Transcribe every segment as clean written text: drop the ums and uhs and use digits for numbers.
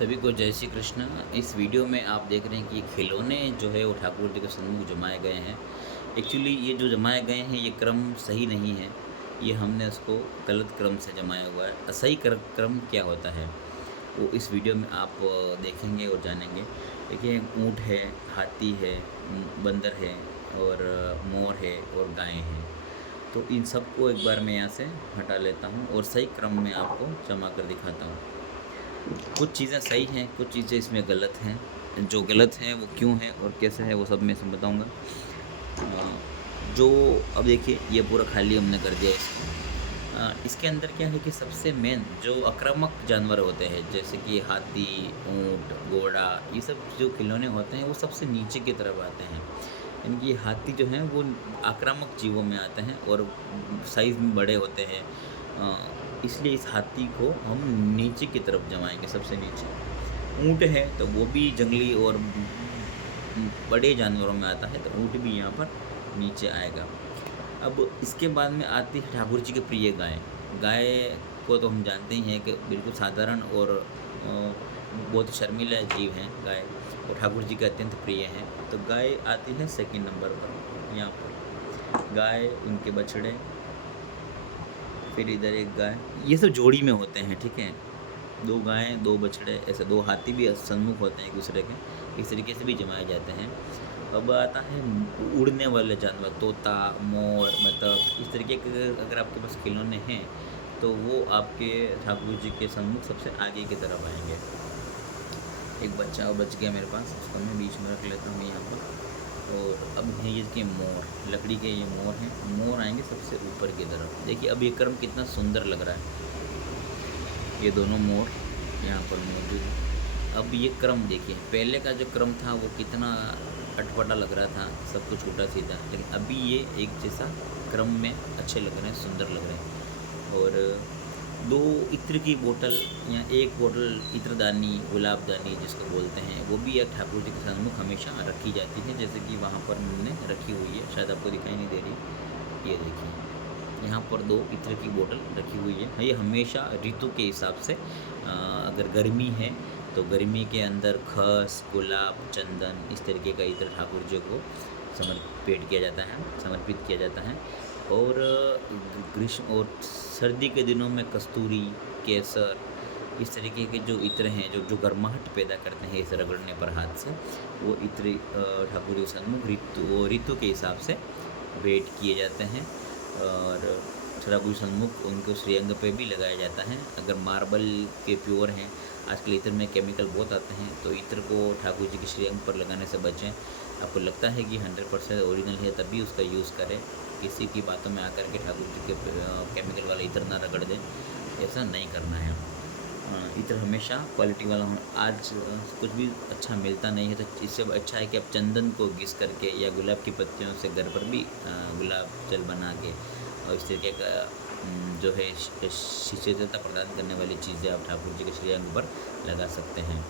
सभी को जय श्री कृष्ण। इस वीडियो में आप देख रहे हैं कि ये खिलौने जो है वो ठाकुर जी के सन्मुख जमाए गए हैं। एक्चुअली ये जो जमाए गए हैं ये क्रम सही नहीं है, ये हमने उसको गलत क्रम से जमाया हुआ है। सही क्रम क्या होता है वो इस वीडियो में आप देखेंगे और जानेंगे। देखिए, ऊँट है, हाथी है, बंदर है और मोर है और गाय है। तो इन सबको एक बार मैं यहाँ से हटा लेता हूँ और सही क्रम में आपको जमा कर दिखाता हूँ। कुछ चीज़ें सही हैं, कुछ चीज़ें इसमें गलत हैं। जो गलत हैं वो क्यों हैं और कैसे है वो सब मैं इसमें बताऊँगा। जो अब देखिए, ये पूरा खाली हमने कर दिया इसको। इसके अंदर क्या है कि सबसे मेन जो आक्रामक जानवर होते हैं, जैसे कि हाथी, ऊँट, घोड़ा, ये सब जो खिलौने होते हैं वो सबसे नीचे की तरफ आते हैं। यानी कि हाथी जो हैं वो आक्रामक जीवों में आते हैं और साइज़ में बड़े होते हैं। इसलिए इस हाथी को हम नीचे की तरफ जमाएँगे, सबसे नीचे। ऊँट है तो वो भी जंगली और बड़े जानवरों में आता है, तो ऊँट भी यहाँ पर नीचे आएगा। अब इसके बाद में आती है ठाकुर जी की प्रिय गाय। गाय को तो हम जानते ही हैं कि बिल्कुल साधारण और बहुत शर्मीला जीव हैं गाय, और ठाकुर जी के अत्यंत प्रिय हैं। तो गाय आती है सेकंड नंबर पर। यहाँ पर गाय, उनके बछड़े, फिर इधर एक गाय, ये सब जोड़ी में होते हैं, ठीक है। दो गायें, दो बछड़े, ऐसे दो हाथी भी सन्मुख होते हैं एक दूसरे के, इस तरीके से भी जमाए जाते हैं। अब आता है उड़ने वाले जानवर, तोता, मोर, बतख, इस तरीके के अगर आपके पास खिलौने हैं तो वो आपके ठाकुर जी के सन्मुख सबसे आगे की तरफ आएंगे। एक बच्चा और बच गया मेरे पास, उसको मैं बीच में रख लेता हूँ यहाँ पर। और अब है ये कि मोर, लकड़ी के ये मोर हैं। मोर आएंगे सबसे ऊपर की तरफ। देखिए अब ये क्रम कितना सुंदर लग रहा है, ये दोनों मोर यहाँ पर मौजूद है। अब ये क्रम देखिए, पहले का जो क्रम था वो कितना अटपटा लग रहा था, सब कुछ उल्टा सीधा, लेकिन अभी ये एक जैसा क्रम में अच्छे लग रहे हैं, सुंदर लग रहे हैं। और दो इत्र की बोतल या एक बोतल इत्रदानी, गुलाबदानी जिसको बोलते हैं, वो भी एक ठाकुर जी के सन्मुख हमेशा रखी जाती है। जैसे कि वहाँ पर हमने रखी हुई है, शायद आपको दिखाई नहीं दे रही, ये देखिए यहाँ पर दो इत्र की बोतल रखी हुई है। ये हमेशा ऋतु के हिसाब से, अगर गर्मी है तो गर्मी के अंदर खस, गुलाब, चंदन, इस तरीके का इत्र ठाकुर जी को समर्पित किया जाता है। और ग्रीष्म और सर्दी के दिनों में कस्तूरी, केसर, इस तरीके के जो इत्र हैं जो गर्माहट पैदा करते हैं इसे रगड़ने पर हाथ से, वो इत्र ठाकुर जी सन्मुख ऋतु के हिसाब से भेंट किए जाते हैं। और ठाकुर सन्मुख उनको श्रीअंग पे भी लगाया जाता है। अगर मार्बल के प्योर हैं, आजकल इत्र में केमिकल बहुत आते हैं, तो इत्र को ठाकुर जी के श्रीअंग पर लगाने से बचें। आपको लगता है कि 100% ओरिजिनल है तभी उसका यूज़ करें। किसी की बातों में आकर के ठाकुर जी के केमिकल वाला इत्र ना रगड़ दें, ऐसा नहीं करना है। इत्र हमेशा क्वालिटी वाला हो। आज कुछ भी अच्छा मिलता नहीं है, तो इससे अच्छा है कि आप चंदन को घिस करके या गुलाब की पत्तियों से घर पर भी गुलाब जल बना के, और इस तरीके का जो है शीतलता प्रदान करने वाली चीज़ें आप ठाकुर जी के श्रीअंग पर लगा सकते हैं।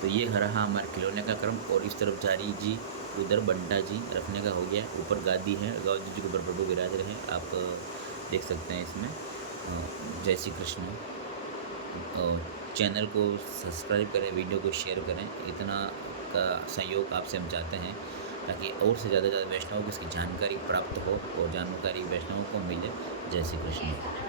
तो ये रहा हमारे खिलौने का क्रम। और इस तरफ जारी जी, उधर बंटा जी रखने का हो गया। ऊपर गादी है, गादी जी के ऊपर प्रभु विराज रहे हैं, आप देख सकते हैं इसमें। जय श्री कृष्ण। और चैनल को सब्सक्राइब करें, वीडियो को शेयर करें, इतना का सहयोग आपसे हम चाहते हैं ताकि और से ज़्यादा वैष्णवों को इसकी जानकारी प्राप्त हो और जानकारी वैष्णवों को मिले। जय श्री कृष्ण।